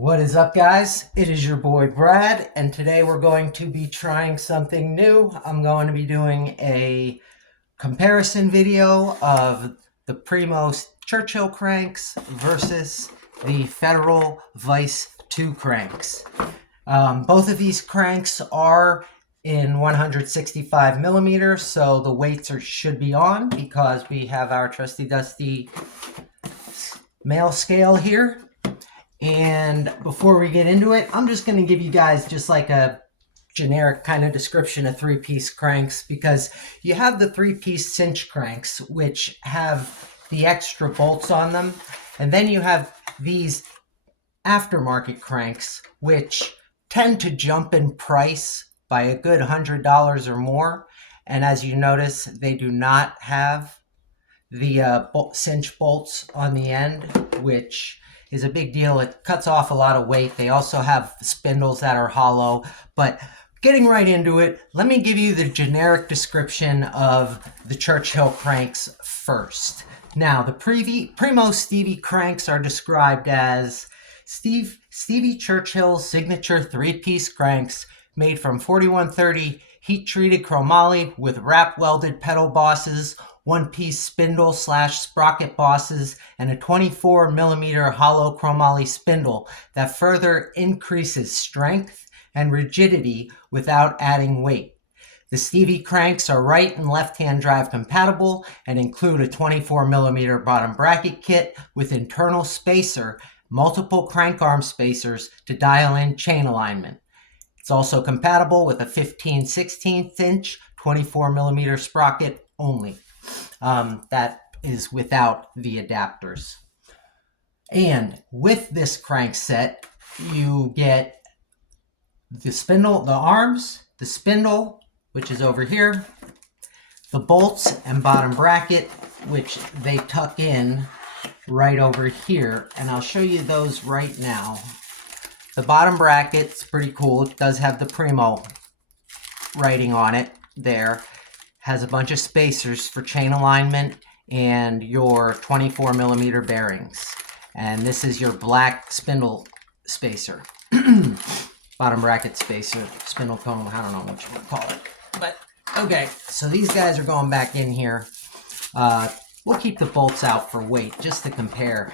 What is up, guys? It is your boy Brad, and today we're going to be trying something new. I'm going to be doing a comparison video of the PRIMO Churchill Cranks versus the Federal Vice 2 cranks. Both of these cranks are in 165 millimeters, so the weights should be on because we have our trusty dusty male scale here. And before we get into it, I'm just going to give you guys just like a generic kind of description of three-piece cranks, because you have the three-piece cinch cranks, which have the extra bolts on them. And then you have these aftermarket cranks, which tend to jump in price by a good $100 or more. And as you notice, they do not have the cinch bolts on the end, which is a big deal. It cuts off a lot of weight. They also have spindles that are hollow. But getting right into it, let me give you the generic description of the Churchill cranks first. Now, the PRIMO Sevie cranks are described as Sevie Churchill signature three-piece cranks made from 4130 heat-treated chromoly with wrap-welded pedal bosses, one-piece spindle / sprocket bosses, and a 24 millimeter hollow chromoly spindle that further increases strength and rigidity without adding weight. The Sevie cranks are right and left-hand drive compatible and include a 24 millimeter bottom bracket kit with internal spacer, multiple crank arm spacers to dial in chain alignment. It's also compatible with a 15/16 inch 24 millimeter sprocket only. That is without the adapters. And with this crank set, you get the spindle, the arms, the spindle, which is over here, the bolts and bottom bracket, which they tuck in right over here. And I'll show you those right now. The bottom bracket's pretty cool. It does have the PRIMO writing on it there. Has a bunch of spacers for chain alignment and your 24 millimeter bearings. And this is your black spindle spacer. Bottom bracket spacer, spindle cone, I don't know what you want to call it. But okay, so these guys are going back in here. We'll keep the bolts out for weight just to compare.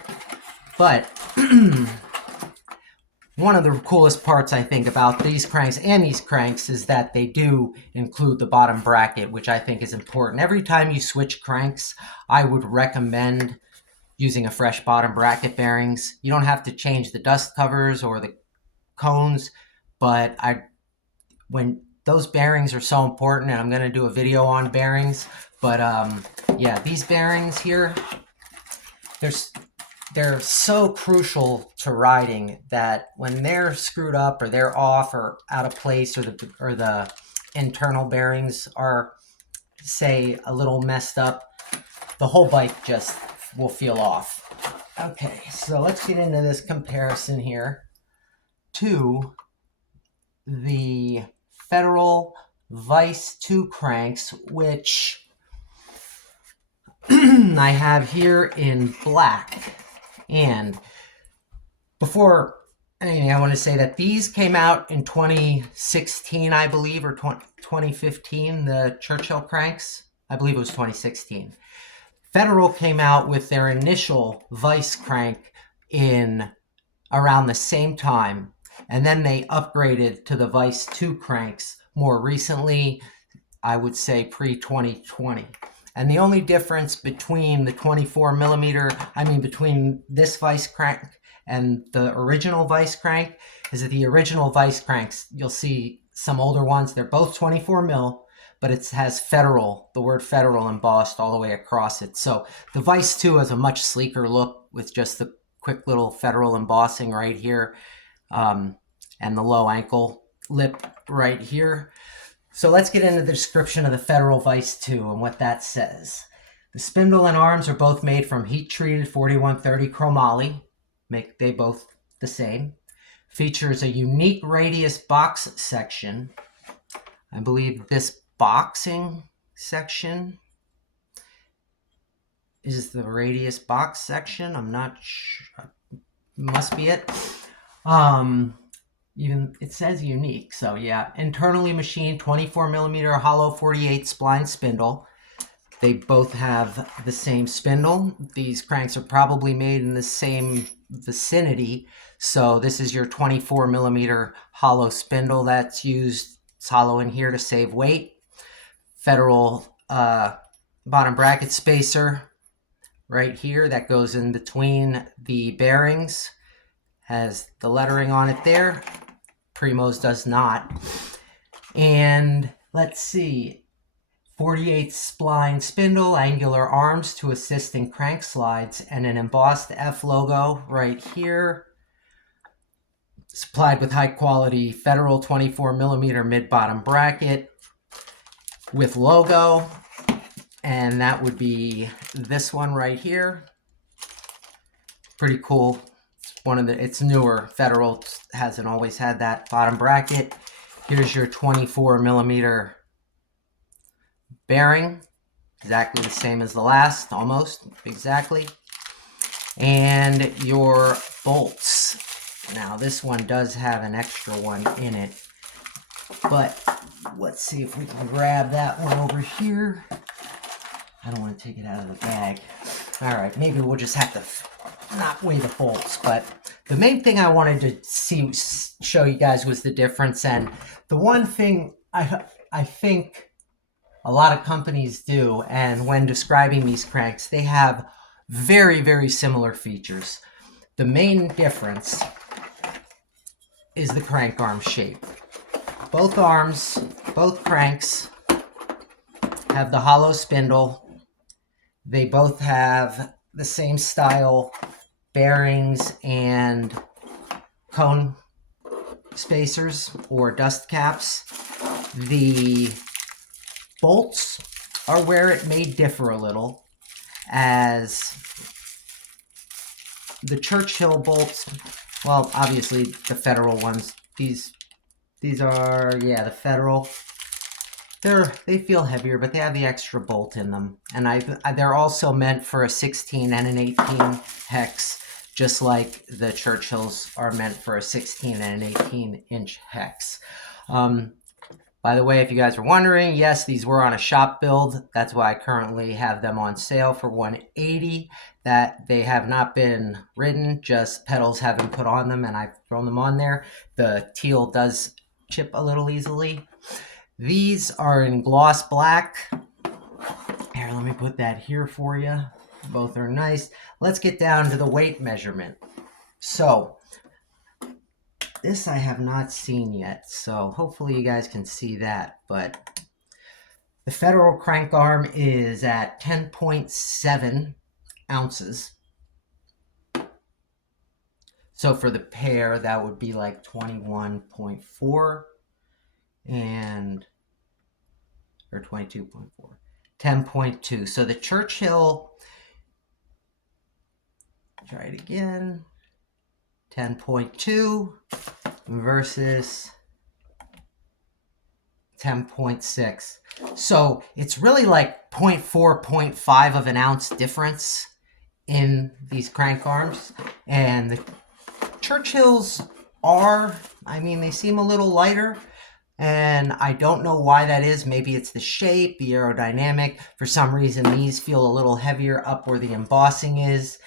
But one of the coolest parts, I think, about these cranks and these cranks is that they do include the bottom bracket, which I think is important. Every time you switch cranks, I would recommend using a fresh bottom bracket bearings. You don't have to change the dust covers or the cones, but when those bearings are so important, and I'm going to do a video on bearings, but yeah, these bearings here, they're so crucial to riding that when they're screwed up or they're off or out of place, or the internal bearings are, say, a little messed up, the whole bike just will feel off. Okay, so let's get into this comparison here to the Federal Vice 2 cranks, which I have here in black. And before anything, I want to say that these came out in 2016, I believe, or 2015, the Churchill cranks. I believe it was 2016. Federal came out with their initial Vice crank in around the same time, and then they upgraded to the Vice 2 cranks more recently, I would say pre-2020. And the only difference between the 24 millimeter, between this Vice crank and the original Vice crank, is that the original Vice cranks, you'll see some older ones, they're both 24 mil, but it has Federal, the word Federal embossed all the way across it. So the Vice 2 has a much sleeker look with just the quick little Federal embossing right here, and the low ankle lip right here. So let's get into the description of the Federal Vice 2 and what that says. The spindle and arms are both made from heat-treated 4130 chromoly. They both the same. Features a unique radius box section. I believe this boxing section is the radius box section. I'm not sure. Must be it. Even it says unique. So yeah, internally machined 24 millimeter hollow 48 spline spindle. They both have the same spindle. These cranks are probably made in the same vicinity. So this is your 24 millimeter hollow spindle that's used. It's hollow in here to save weight. Federal bottom bracket spacer right here that goes in between the bearings. Has the lettering on it there. PRIMO's does not. And let's see. 48 spline spindle, angular arms to assist in crank slides, and an embossed F logo right here. Supplied with high quality Federal 24 millimeter mid-bottom bracket with logo. And that would be this one right here. Pretty cool. It's newer. Federal hasn't always had that bottom bracket. Here's your 24 millimeter bearing, exactly the same as the last, almost exactly. And your bolts. Now this one does have an extra one in it, but let's see if we can grab that one over here. I don't want to take it out of the bag. All right, maybe we'll just have to not weigh the bolts, but the main thing I wanted to show you guys was the difference. And the one thing I think a lot of companies do, and when describing these cranks, they have very, very similar features. The main difference is the crank arm shape. Both arms, both cranks have the hollow spindle. They both have the same style bearings and cone spacers or dust caps. The bolts are where it may differ a little, as the Churchill bolts, well, obviously the Federal ones, these are, yeah, the Federal, they feel heavier, but they have the extra bolt in them. And they're also meant for a 16 and an 18 hex, just like the Churchills are meant for a 16 and an 18-inch hex. By the way, if you guys were wondering, yes, these were on a shop build. That's why I currently have them on sale for $180. That they have not been ridden, just pedals have been put on them, and I've thrown them on there. The teal does chip a little easily. These are in gloss black. Here, let me put that here for you. Both are nice. Let's get down to the weight measurement. So, this I have not seen yet, so hopefully you guys can see that. But the Federal crank arm is at 10.7 ounces. So for the pair, that would be like 21.4 and, or 22.4, 10.2. So the Churchill, try it again, 10.2 versus 10.6. So it's really like 0.4, 0.5 of an ounce difference in these crank arms. And the Churchills are, I mean, they seem a little lighter, and I don't know why that is. Maybe it's the shape, the aerodynamic. For some reason, these feel a little heavier up where the embossing is.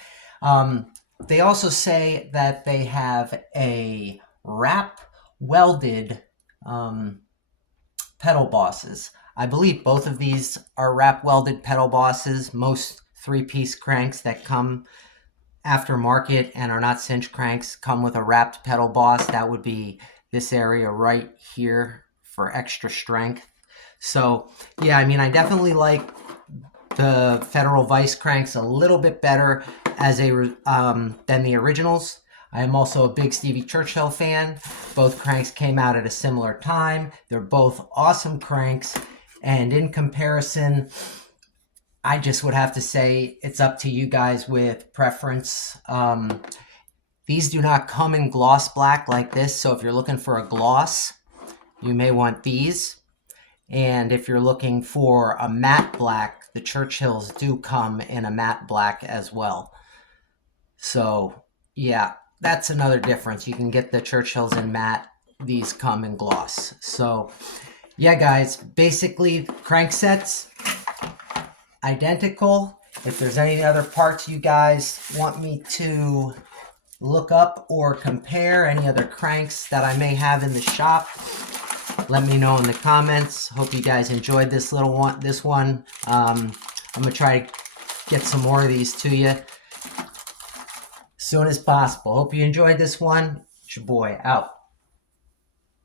They also say that they have a wrap welded pedal bosses. I believe both of these are wrap welded pedal bosses. Most 3-piece cranks that come aftermarket and are not cinch cranks come with a wrapped pedal boss. That would be this area right here for extra strength. So yeah, I mean, I definitely like the Federal Vice cranks a little bit better as a than the originals. I am also a big Sevie Churchill fan. Both cranks came out at a similar time. They're both awesome cranks, and in comparison, I just would have to say it's up to you guys with preference. These do not come in gloss black like this, so if you're looking for a gloss, you may want these. And if you're looking for a matte black, the Churchills do come in a matte black as well. So, yeah, that's another difference. You can get the Churchills in matte. These come in gloss. So yeah, guys, basically crank sets, identical. If there's any other parts you guys want me to look up or compare, any other cranks that I may have in the shop, let me know in the comments. Hope you guys enjoyed this little one. I'm gonna try to get some more of these to you as soon as possible. Hope you enjoyed this one. It's your boy out.